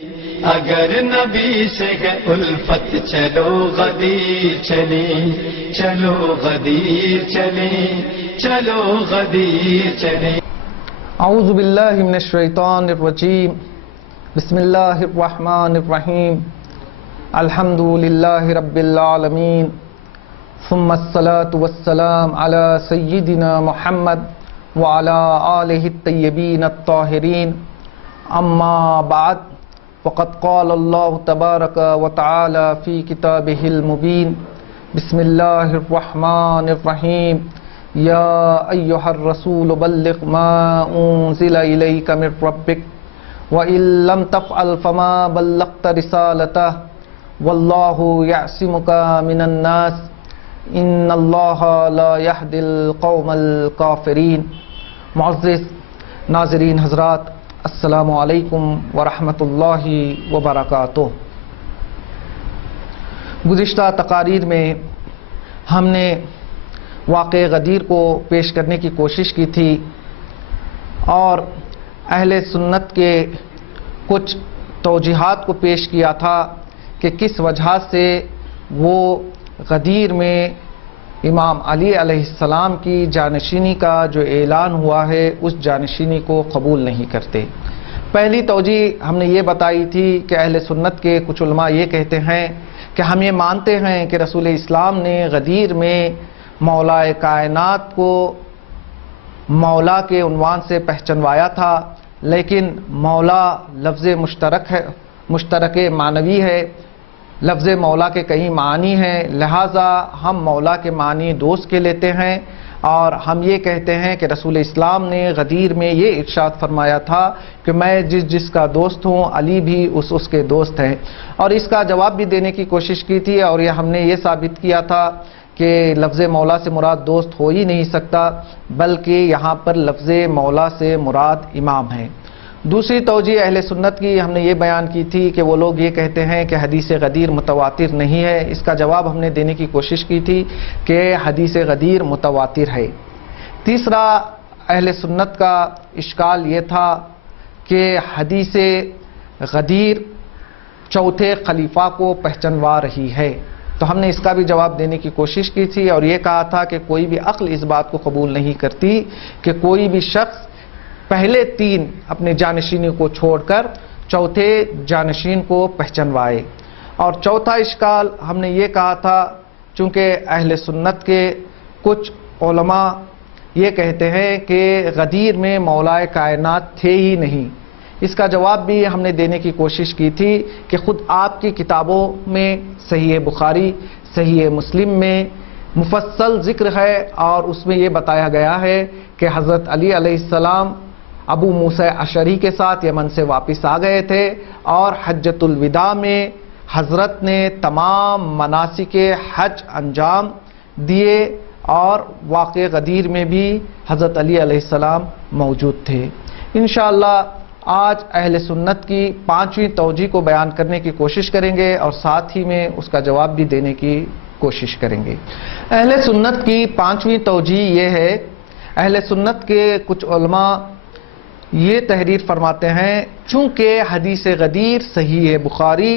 اگر نبی سے ہے الفت چلو غدیر چلیں، چلو غدیر چلیں، چلو غدیر چلیں۔ اعوذ باللہ من الشیطان الرجیم، بسم اللہ الرحمن الرحیم، الحمد للہ رب العالمین، ثم الصلاة والسلام علی سیدنا محمد وعلی آلہ الطیبین الطاہرین، اما بعد، وقد قال اللہ تبارک وتعالی فی کتابہ المبین، بسم اللہ الرحمن الرحیم، یا ایہا الرسول بلغ ما انزل الیک من ربک وَإِن لَّمْ تَفْعَلْ فَمَا بَلَّغْتَ رِسَالَتَهُ وَاللَّهُ يَعْصِمُكَ مِنَ النَّاسِ إِنَّ اللَّهَ لَا يَهْدِي الْقَوْمَ الْكَافِرِينَ۔ معزز ناظرین حضرات، السلام علیکم ورحمۃ اللہ وبرکاتہ۔ گزشتہ تقاریر میں ہم نے واقع غدیر کو پیش کرنے کی کوشش کی تھی اور اہل سنت کے کچھ توجیحات کو پیش کیا تھا کہ کس وجہ سے وہ غدیر میں امام علی علیہ السلام کی جانشینی کا جو اعلان ہوا ہے اس جانشینی کو قبول نہیں کرتے۔ پہلی توجیح ہم نے یہ بتائی تھی کہ اہل سنت کے کچھ علماء یہ کہتے ہیں کہ ہم یہ مانتے ہیں کہ رسول اسلام نے غدیر میں مولا کائنات کو مولا کے عنوان سے پہچنوایا تھا، لیکن مولا لفظ مشترک معنوی ہے، لفظ مولا کے کئی معنی ہیں، لہٰذا ہم مولا کے معنی دوست کے لیتے ہیں، اور ہم یہ کہتے ہیں کہ رسول اسلام نے غدیر میں یہ ارشاد فرمایا تھا کہ میں جس کا دوست ہوں علی بھی اس کے دوست ہیں، اور اس کا جواب بھی دینے کی کوشش کی تھی، اور یہ ہم نے یہ ثابت کیا تھا کہ لفظ مولا سے مراد دوست ہو ہی نہیں سکتا، بلکہ یہاں پر لفظ مولا سے مراد امام ہے۔ دوسری توجیہ اہل سنت کی ہم نے یہ بیان کی تھی کہ وہ لوگ یہ کہتے ہیں کہ حدیث غدیر متواتر نہیں ہے۔ اس کا جواب ہم نے دینے کی کوشش کی تھی کہ حدیث غدیر متواتر ہے۔ تیسرا اہل سنت کا اشکال یہ تھا کہ حدیث غدیر چوتھے خلیفہ کو پہچنوا رہی ہے، تو ہم نے اس کا بھی جواب دینے کی کوشش کی تھی اور یہ کہا تھا کہ کوئی بھی عقل اس بات کو قبول نہیں کرتی کہ کوئی بھی شخص پہلے تین اپنے جانشینی کو چھوڑ کر چوتھے جانشین کو پہچنوائے۔ اور چوتھا اشکال ہم نے یہ کہا تھا چونکہ اہل سنت کے کچھ علماء یہ کہتے ہیں کہ غدیر میں مولا کائنات تھے ہی نہیں، اس کا جواب بھی ہم نے دینے کی کوشش کی تھی کہ خود آپ کی کتابوں میں صحیح بخاری، صحیح مسلم میں مفصل ذکر ہے، اور اس میں یہ بتایا گیا ہے کہ حضرت علی علیہ السلام ابو موسیٰ اشعری کے ساتھ یمن سے واپس آ گئے تھے، اور حجۃ الوداع میں حضرت نے تمام مناسک حج انجام دیے، اور واقع غدیر میں بھی حضرت علی علیہ السلام موجود تھے۔ انشاءاللہ آج اہل سنت کی پانچویں توجیہ کو بیان کرنے کی کوشش کریں گے اور ساتھ ہی میں اس کا جواب بھی دینے کی کوشش کریں گے۔ اہل سنت کی پانچویں توجیہ یہ ہے، اہل سنت کے کچھ علماء یہ تحریر فرماتے ہیں چونکہ حدیث غدیر صحیح بخاری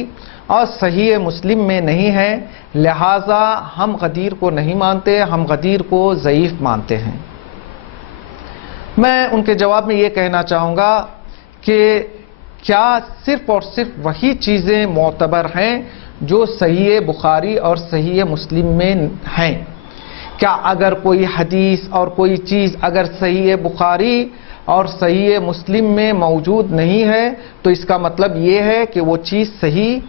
اور صحیح مسلم میں نہیں ہے، لہٰذا ہم غدیر کو نہیں مانتے، ہم غدیر کو ضعیف مانتے ہیں۔ میں ان کے جواب میں یہ کہنا چاہوں گا کہ کیا صرف اور صرف وہی چیزیں معتبر ہیں جو صحیح بخاری اور صحیح مسلم میں ہیں؟ کیا اگر کوئی حدیث اور کوئی چیز اگر صحیح بخاری اور صحیح مسلم میں موجود نہیں ہے تو اس کا مطلب یہ ہے کہ وہ چیز صحیح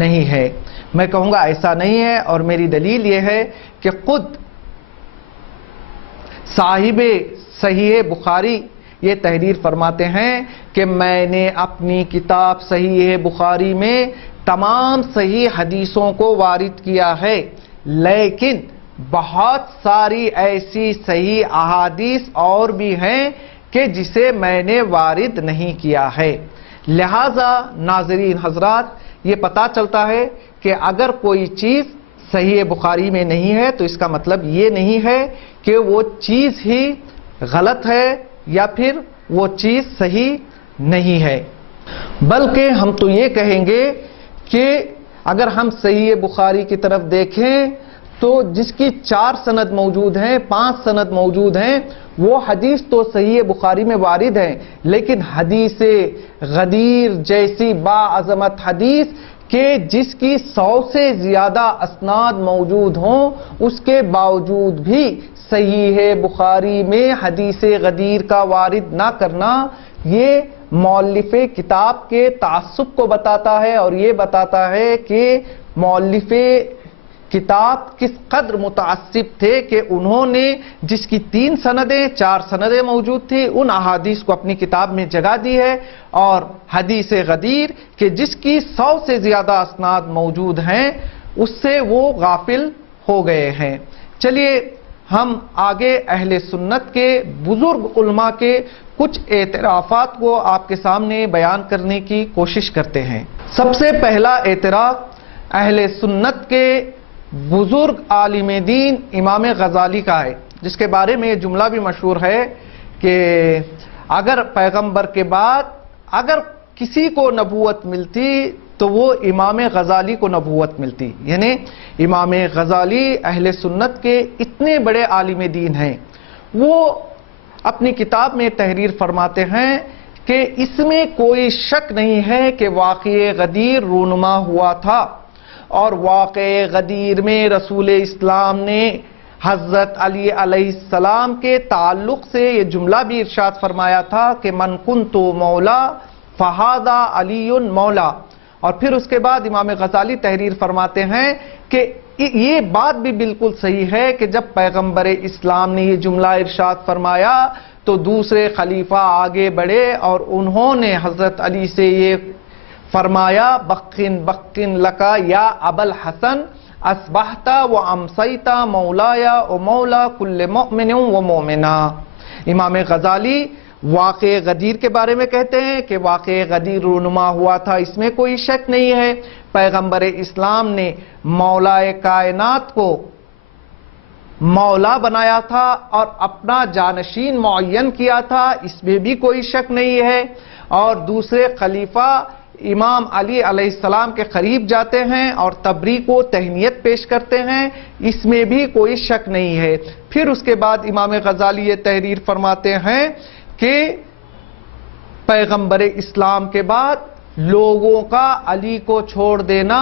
نہیں ہے؟ میں کہوں گا ایسا نہیں ہے، اور میری دلیل یہ ہے کہ خود صاحب صحیح بخاری یہ تحریر فرماتے ہیں کہ میں نے اپنی کتاب صحیح بخاری میں تمام صحیح حدیثوں کو وارد کیا ہے، لیکن بہت ساری ایسی صحیح احادیث اور بھی ہیں کہ جسے میں نے وارد نہیں کیا ہے۔ لہذا ناظرین حضرات، یہ پتہ چلتا ہے کہ اگر کوئی چیز صحیح بخاری میں نہیں ہے تو اس کا مطلب یہ نہیں ہے کہ وہ چیز ہی غلط ہے یا پھر وہ چیز صحیح نہیں ہے۔ بلکہ ہم تو یہ کہیں گے کہ اگر ہم صحیح بخاری کی طرف دیکھیں تو جس کی 4 سند موجود ہیں، 5 سند موجود ہیں، وہ حدیث تو صحیح بخاری میں وارد ہیں، لیکن حدیث غدیر جیسی باعظمت حدیث کہ جس کی 100 سے زیادہ اسناد موجود ہوں، اس کے باوجود بھی صحیح بخاری میں حدیث غدیر کا وارد نہ کرنا، یہ مؤلف کتاب کے تعصب کو بتاتا ہے، اور یہ بتاتا ہے کہ مؤلف کتاب کس قدر متعصب تھے کہ انہوں نے جس کی 3 سندیں 4 سندیں موجود تھی، ان احادیث کو اپنی کتاب میں جگہ دی ہے، اور حدیث غدیر کہ جس کی 100 سے زیادہ اسناد موجود ہیں اس سے وہ غافل ہو گئے ہیں۔ چلیے ہم آگے اہل سنت کے بزرگ علماء کے کچھ اعترافات کو آپ کے سامنے بیان کرنے کی کوشش کرتے ہیں۔ سب سے پہلا اعتراف اہل سنت کے بزرگ عالم دین امام غزالی کا ہے، جس کے بارے میں یہ جملہ بھی مشہور ہے کہ اگر پیغمبر کے بعد اگر کسی کو نبوت ملتی تو وہ امام غزالی کو نبوت ملتی، یعنی امام غزالی اہل سنت کے اتنے بڑے عالم دین ہیں۔ وہ اپنی کتاب میں تحریر فرماتے ہیں کہ اس میں کوئی شک نہیں ہے کہ واقعہ غدیر رونما ہوا تھا، اور واقعہ غدیر میں رسول اسلام نے حضرت علی علیہ السلام کے تعلق سے یہ جملہ بھی ارشاد فرمایا تھا کہ من کنت مولا فہذا علی مولا، اور پھر اس کے بعد امام غزالی تحریر فرماتے ہیں کہ یہ بات بھی بالکل صحیح ہے کہ جب پیغمبر اسلام نے یہ جملہ ارشاد فرمایا تو دوسرے خلیفہ آگے بڑھے اور انہوں نے حضرت علی سے یہ فرمایا بقن بقن لکا یا ابا الحسن اصبحتا و امسیتا مولایا و مولا کل مؤمن و مومنہ۔ امام غزالی واقع غدیر کے بارے میں کہتے ہیں کہ واقع غدیر رونما ہوا تھا، اس میں کوئی شک نہیں ہے۔ پیغمبر اسلام نے مولا کائنات کو مولا بنایا تھا اور اپنا جانشین معین کیا تھا، اس میں بھی کوئی شک نہیں ہے، اور دوسرے خلیفہ امام علی علیہ السلام کے قریب جاتے ہیں اور تبریک و تہنیت پیش کرتے ہیں، اس میں بھی کوئی شک نہیں ہے۔ پھر اس کے بعد امام غزالی یہ تحریر فرماتے ہیں کہ پیغمبر اسلام کے بعد لوگوں کا علی کو چھوڑ دینا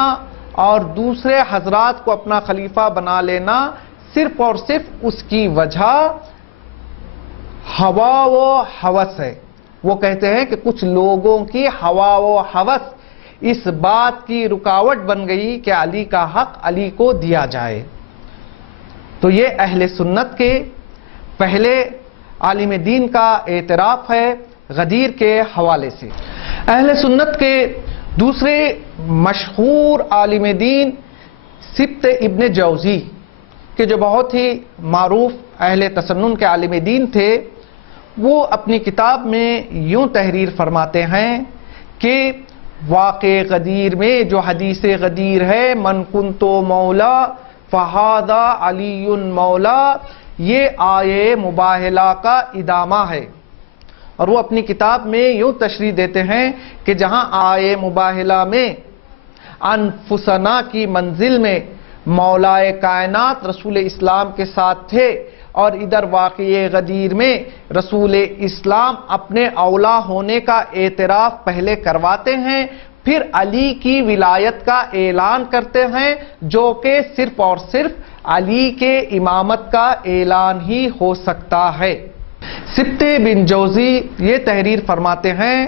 اور دوسرے حضرات کو اپنا خلیفہ بنا لینا صرف اور صرف اس کی وجہ ہوا و ہوس ہے۔ وہ کہتے ہیں کہ کچھ لوگوں کی ہوا و ہوس اس بات کی رکاوٹ بن گئی کہ علی کا حق علی کو دیا جائے۔ تو یہ اہل سنت کے پہلے عالم دین کا اعتراف ہے غدیر کے حوالے سے۔ اہل سنت کے دوسرے مشہور عالم دین سبط ابن جوزی کہ جو بہت ہی معروف اہل تسنن کے عالم دین تھے، وہ اپنی کتاب میں یوں تحریر فرماتے ہیں کہ واقع غدیر میں جو حدیث غدیر ہے من کنت مولا فہذا علی مولا، یہ آیے مباہلہ کا ادامہ ہے، اور وہ اپنی کتاب میں یوں تشریح دیتے ہیں کہ جہاں آیے مباہلہ میں انفسنا کی منزل میں مولا کائنات رسول اسلام کے ساتھ تھے، اور ادھر واقعہ غدیر میں رسول اسلام اپنے اولا ہونے کا اعتراف پہلے کرواتے ہیں، پھر علی کی ولایت کا اعلان کرتے ہیں، جو کہ صرف اور صرف علی کے امامت کا اعلان ہی ہو سکتا ہے۔ سبط بن جوزی یہ تحریر فرماتے ہیں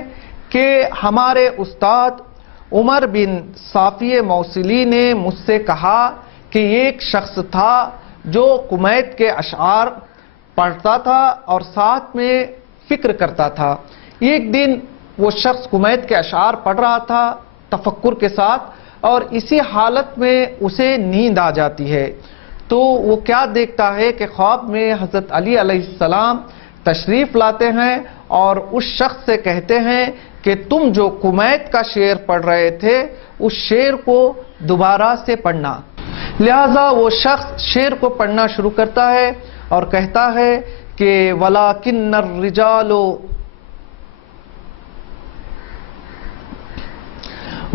کہ ہمارے استاد عمر بن صافی موصلی نے مجھ سے کہا کہ ایک شخص تھا جو قمیت کے اشعار پڑھتا تھا اور ساتھ میں فکر کرتا تھا۔ ایک دن وہ شخص قمیت کے اشعار پڑھ رہا تھا تفکر کے ساتھ، اور اسی حالت میں اسے نیند آ جاتی ہے، تو وہ کیا دیکھتا ہے کہ خواب میں حضرت علی علیہ السلام تشریف لاتے ہیں اور اس شخص سے کہتے ہیں کہ تم جو قمیت کا شعر پڑھ رہے تھے اس شعر کو دوبارہ سے پڑھنا۔ لہذا وہ شخص شعر کو پڑھنا شروع کرتا ہے اور کہتا ہے کہ وَلَكِنَّ الرِّجَالُ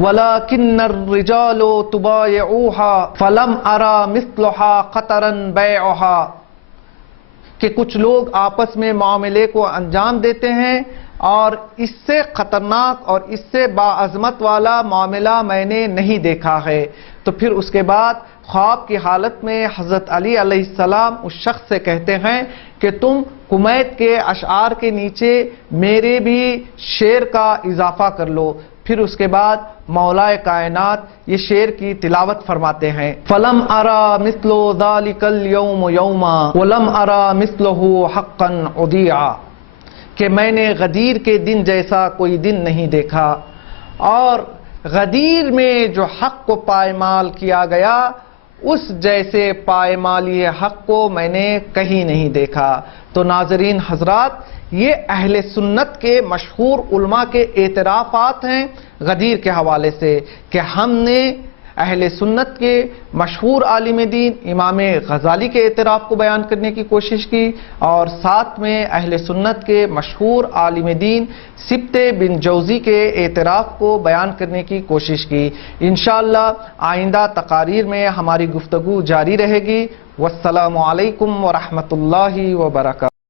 وَلَكِنَّ الرِّجَالُ تُبَايِعُوهَا فَلَمْ أَرَى مِثْلُهَا قَطَرًا بَيْعُهَا کہ کچھ لوگ آپس میں معاملے کو انجام دیتے ہیں اور اس سے خطرناک اور اس سے باعظمت والا معاملہ میں نے نہیں دیکھا ہے. تو پھر اس کے بعد خواب کی حالت میں حضرت علی علیہ السلام اس شخص سے کہتے ہیں کہ تم کمیت کے اشعار کے نیچے میرے بھی شعر کا اضافہ کر لو. پھر اس کے بعد مولا کائنات یہ شعر کی تلاوت فرماتے ہیں. فَلَمْ أَرَى مِثْلُ ذَلِكَ الْيَوْمُ يَوْمًا وَلَمْ أَرَى مِثْلُهُ حَقًّا عُدِيعًا کہ میں نے غدیر کے دن جیسا کوئی دن نہیں دیکھا اور غدیر میں جو حق کو پائمال کیا گیا اس جیسے پائمالی حق کو میں نے کہیں نہیں دیکھا. تو ناظرین حضرات، یہ اہل سنت کے مشہور علماء کے اعترافات ہیں غدیر کے حوالے سے کہ ہم نے اہل سنت کے مشہور عالم دین امام غزالی کے اعتراف کو بیان کرنے کی کوشش کی اور ساتھ میں اہل سنت کے مشہور عالم دین سبت بن جوزی کے اعتراف کو بیان کرنے کی کوشش کی. انشاءاللہ آئندہ تقاریر میں ہماری گفتگو جاری رہے گی. والسلام علیکم ورحمۃ اللہ وبرکاتہ.